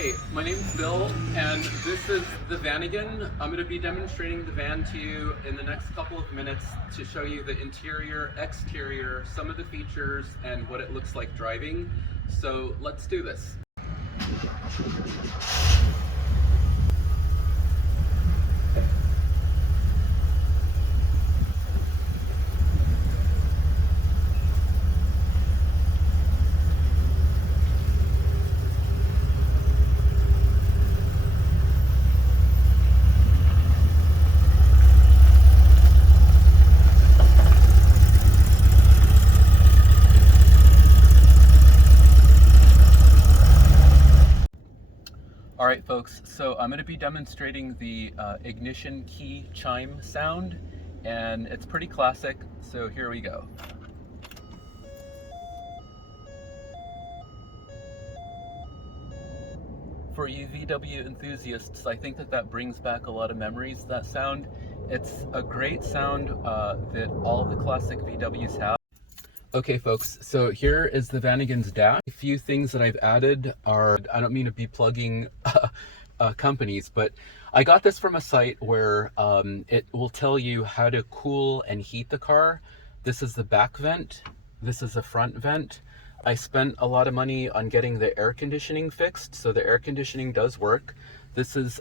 Hey, my name's Bill, and this is the Vanagon. I'm going to be demonstrating the van to you in the next couple of minutes to show you the interior, exterior, some of the features, and what it looks like driving. So let's do this. All right, folks, so I'm going to be demonstrating the ignition key chime sound, and it's pretty classic, so here we go. For you VW enthusiasts, I think that brings back a lot of memories, that sound. It's a great sound that all the classic VWs have. Okay folks, so here is the Vanagon's dash. A few things that I've added are, I don't mean to be plugging companies, but I got this from a site where it will tell you how to cool and heat the car. This is the back vent, this is the front vent. I spent a lot of money on getting the air conditioning fixed, so the air conditioning does work. This is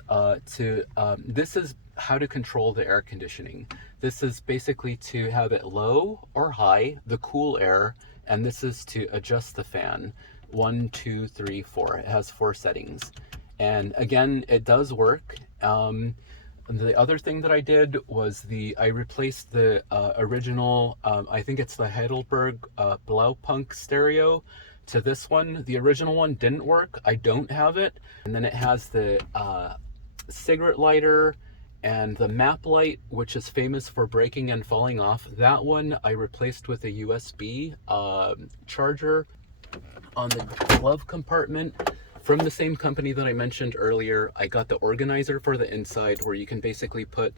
this is how to control the air conditioning. This is basically to have it low or high, the cool air, and this is to adjust the fan. 1, 2, 3, 4. It has 4 settings. And again, it does work. The other thing that I did was I replaced the original, I think it's the Heidelberg Blaupunk stereo to this one. The original one didn't work. I don't have it. And then it has the cigarette lighter and the map light, which is famous for breaking and falling off. That one I replaced with a USB charger. On the glove compartment, from the same company that I mentioned earlier, I got the organizer for the inside, where you can basically put,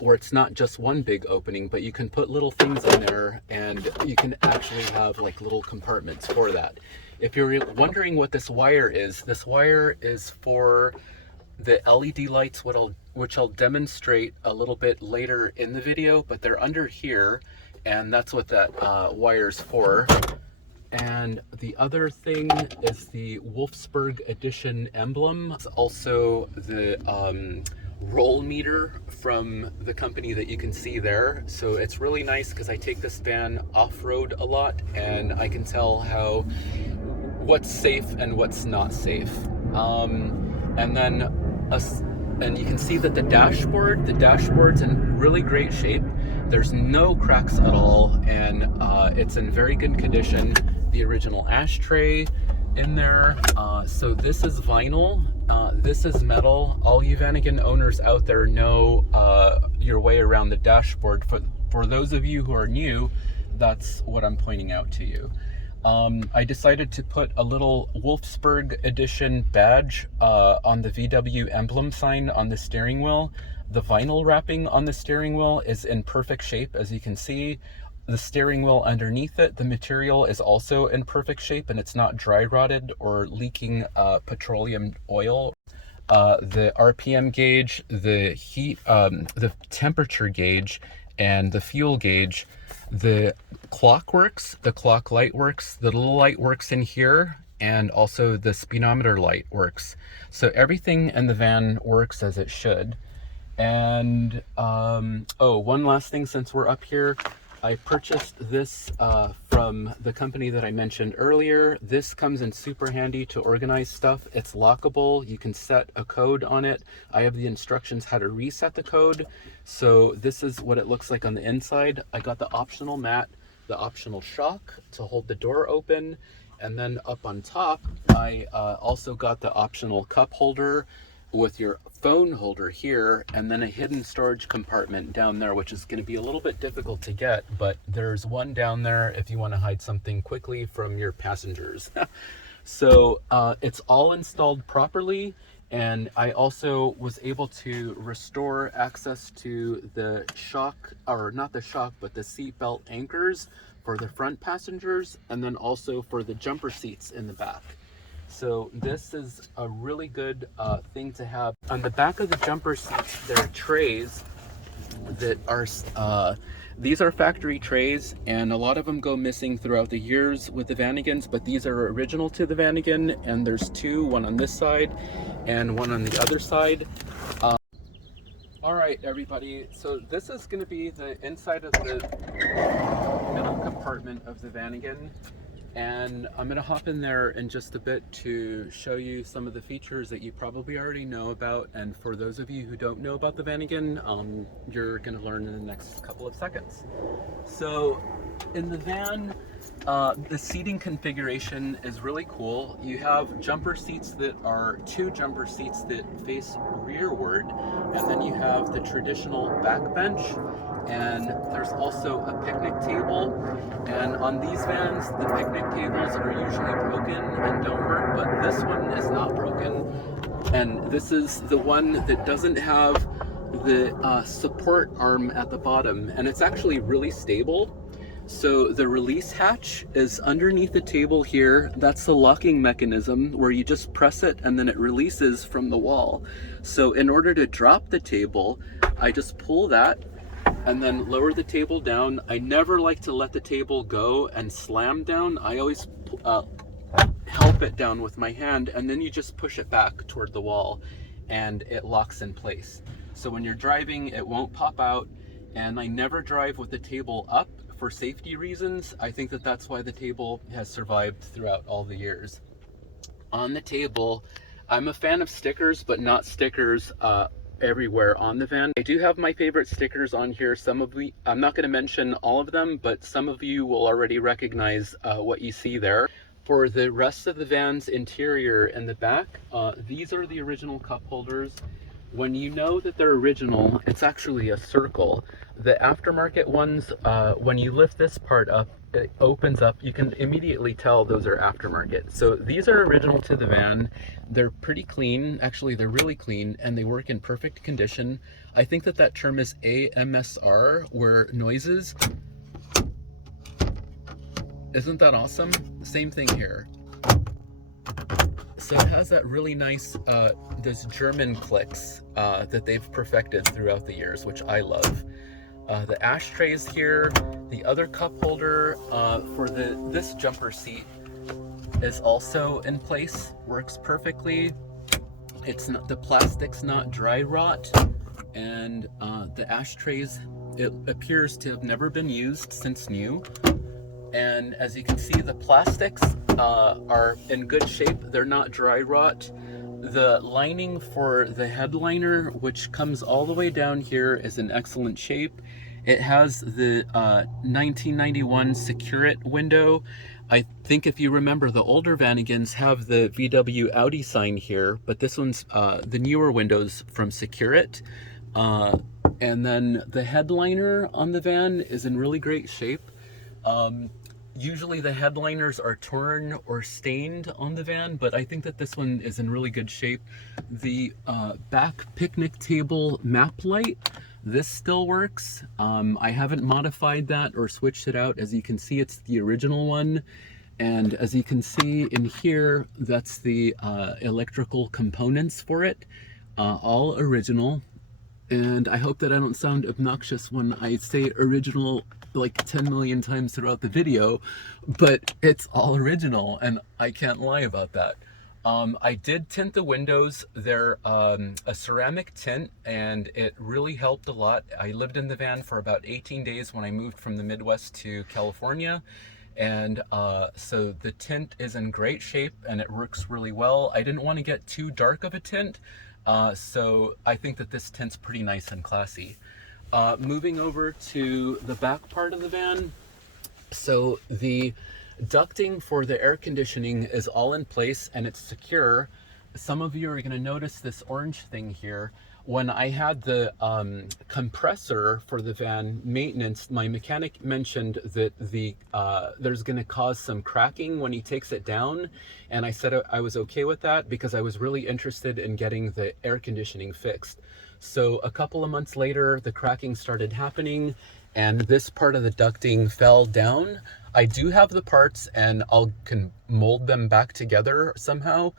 where it's not just one big opening, but you can put little things in there, and you can actually have like little compartments for that. If you're wondering what this wire is for the LED lights, which I'll demonstrate a little bit later in the video, but they're under here, and that's what that wire's for. And the other thing is the Wolfsburg edition emblem. It's also the roll meter from the company that you can see there. So it's really nice because I take this van off-road a lot, and I can tell what's safe and what's not safe. And you can see that the dashboard's in really great shape. There's no cracks at all, and it's in very good condition. The original ashtray in there. So this is vinyl, this is metal. All you Vanagon owners out there know your way around the dashboard. For those of you who are new, that's what I'm pointing out to you. I decided to put a little Wolfsburg edition badge on the VW emblem sign on the steering wheel. The vinyl wrapping on the steering wheel is in perfect shape, as you can see. The steering wheel underneath it, the material is also in perfect shape, and it's not dry rotted or leaking petroleum oil. The RPM gauge, the heat, the temperature gauge, and the fuel gauge. The clock works, the clock light works, the little light works in here, and also the speedometer light works. So everything in the van works as it should. And oh, one last thing since we're up here. I purchased this from the company that I mentioned earlier. This comes in super handy to organize stuff. It's lockable. You can set a code on it. I have the instructions how to reset the code. So this is what it looks like on the inside. I got the optional mat, the optional shock to hold the door open. And then up on top, I also got the optional cup holder with your phone holder here, and then a hidden storage compartment down there, which is going to be a little bit difficult to get, but there's one down there if you want to hide something quickly from your passengers. So it's all installed properly, and I also was able to restore access to the shock, or not the shock, but the seat belt anchors for the front passengers, and then also for the jumper seats in the back. So this is a really good thing to have. On the back of the jumper seats, there are trays that are these are factory trays, and a lot of them go missing throughout the years with the Vanagons, but these are original to the Vanagon, and there's two, one on this side and one on the other side. All right, everybody, so this is going to be the inside of the middle compartment of the Vanagon, and I'm going to hop in there in just a bit to show you some of the features that you probably already know about, and for those of you who don't know about the Vanagon, you're going to learn in the next couple of seconds. So in the van, the seating configuration is really cool. You have jumper seats that are two jumper seats that face rearward, and then you have the traditional back bench, and there's also a picnic table. And on these vans, the picnic tables are usually broken and don't work, but this one is not broken. And this is the one that doesn't have the support arm at the bottom, and it's actually really stable. So the release hatch is underneath the table here. That's the locking mechanism where you just press it and then it releases from the wall. So in order to drop the table, I just pull that and then lower the table down. I never like to let the table go and slam down. I always help it down with my hand, and then you just push it back toward the wall and it locks in place. So when you're driving, it won't pop out, and I never drive with the table up for safety reasons. I think that that's why the table has survived throughout all the years. On the table, I'm a fan of stickers, but not stickers everywhere on the van. I do have my favorite stickers on here. Some of the, I'm not going to mention all of them, but some of you will already recognize what you see there. For the rest of the van's interior in the back, these are the original cup holders. When you know that they're original, it's actually a circle. The aftermarket ones, when you lift this part up, it opens up. You can immediately tell those are aftermarket. So these are original to the van. They're pretty clean. Actually, they're really clean, and they work in perfect condition. I think that that term is AMSR, where noises. Isn't that awesome? Same thing here. So it has that really nice, those German clicks that they've perfected throughout the years, which I love. The ashtrays here, the other cup holder for this jumper seat is also in place, works perfectly. It's not, the plastic's not dry rot, and the ashtrays, it appears to have never been used since new. And as you can see, the plastics are in good shape. They're not dry rot. The lining for the headliner, which comes all the way down here, is in excellent shape. It has the 1991 Securite window. I think if you remember, the older Vanagons have the VW Audi sign here, but this one's the newer windows from Securite. And then the headliner on the van is in really great shape. Usually the headliners are torn or stained on the van, but I think that this one is in really good shape. The back picnic table map light, this still works. I haven't modified that or switched it out. As you can see, it's the original one. And as you can see in here, that's the electrical components for it, all original. And I hope that I don't sound obnoxious when I say original like 10 million times throughout the video, but it's all original, and I can't lie about that. I did tint the windows. They're a ceramic tint, and it really helped a lot. I lived in the van for about 18 days when I moved from the Midwest to California, and so the tint is in great shape and it works really well. I didn't want to get too dark of a tint, so I think that this tint's pretty nice and classy. Moving over to the back part of the van, so the ducting for the air conditioning is all in place and it's secure. Some of you are going to notice this orange thing here. When I had the compressor for the van maintenance, my mechanic mentioned that there's going to cause some cracking when he takes it down, and I said I was okay with that because I was really interested in getting the air conditioning fixed. So a couple of months later, the cracking started happening, and this part of the ducting fell down. I do have the parts and can mold them back together somehow,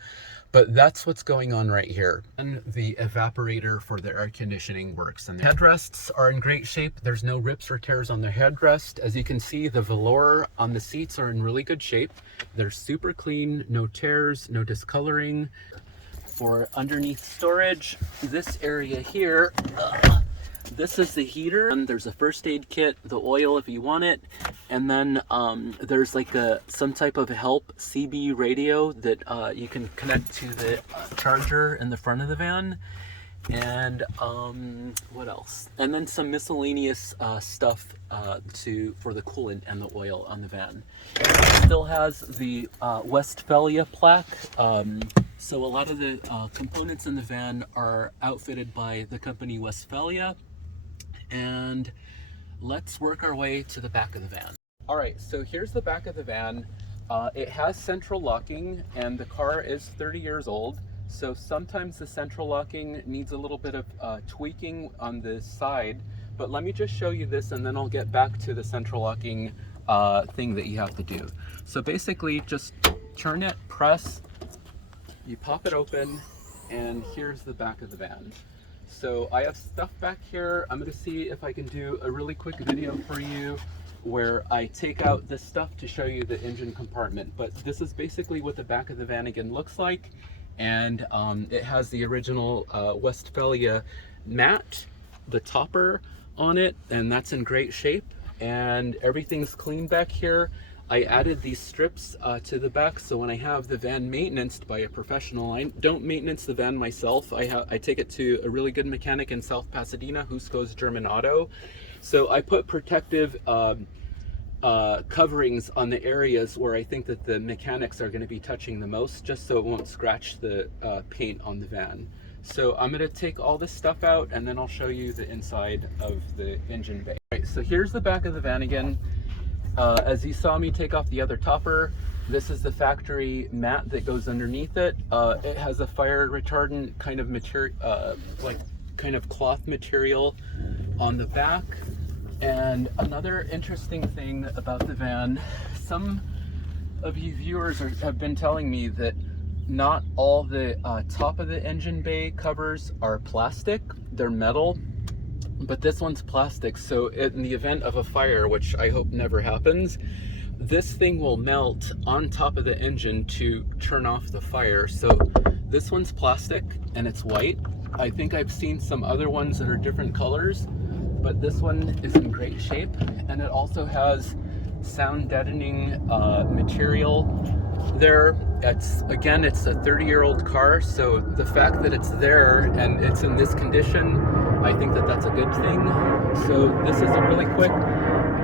but that's what's going on right here. And the evaporator for the air conditioning works. And the headrests are in great shape. There's no rips or tears on the headrest. As you can see, the velour on the seats are in really good shape. They're super clean, no tears, no discoloring. For underneath storage, this area here, this is the heater, and there's a first aid kit, the oil if you want it, and then there's like some type of help CB radio that you can connect to the charger in the front of the van. And what else? And then some miscellaneous stuff for the coolant and the oil on the van. It still has the Westphalia plaque. So a lot of the components in the van are outfitted by the company Westphalia. And let's work our way to the back of the van. All right, so here's the back of the van. It has central locking, and the car is 30 years old. So sometimes the central locking needs a little bit of tweaking on the side, but let me just show you this and then I'll get back to the central locking thing that you have to do. So basically just turn it, press, you pop it open, and here's the back of the van. So I have stuff back here. I'm gonna see if I can do a really quick video for you where I take out this stuff to show you the engine compartment. But this is basically what the back of the Vanagon looks like. And it has the original Westphalia mat, the topper on it, and that's in great shape. And everything's clean back here. I added these strips to the back, so when I have the van maintained by a professional, I don't maintenance the van myself. I take it to a really good mechanic in South Pasadena, Husko's German Auto. So I put protective coverings on the areas where I think that the mechanics are going to be touching the most, just so it won't scratch the paint on the van. So I'm going to take all this stuff out and then I'll show you the inside of the engine bay. Right, so here's the back of the Vanagon. As you saw me take off the other topper, this is the factory mat that goes underneath it. It has a fire retardant kind of material, kind of cloth material on the back. And another interesting thing about the van, some of you viewers have been telling me that not all the top of the engine bay covers are plastic, they're metal, but this one's plastic. So in the event of a fire, which I hope never happens, this thing will melt on top of the engine to turn off the fire. So this one's plastic and it's white. I think I've seen some other ones that are different colors, but this one is in great shape, and it also has sound deadening material there. It's a 30-year-old car, so the fact that it's there and it's in this condition, I think that that's a good thing. So this is a really quick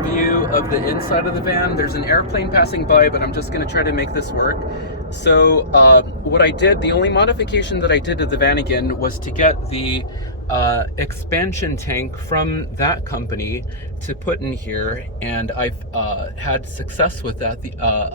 view of the inside of the van. There's an airplane passing by, but I'm just going to try to make this work. So what I did, the only modification that I did to the Vanagon was to get the expansion tank from that company to put in here, and I've had success with that.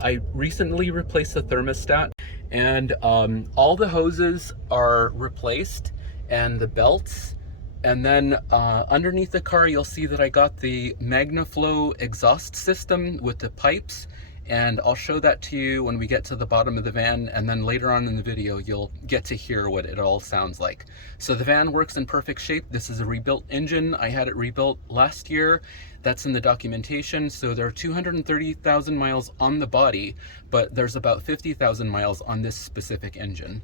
I recently replaced the thermostat, and all the hoses are replaced and the belts. And then underneath the car, you'll see that I got the MagnaFlow exhaust system with the pipes, and I'll show that to you when we get to the bottom of the van, and then later on in the video you'll get to hear what it all sounds like. So the van works in perfect shape. This is a rebuilt engine. I had it rebuilt last year. That's in the documentation. So there are 230,000 miles on the body, but there's about 50,000 miles on this specific engine.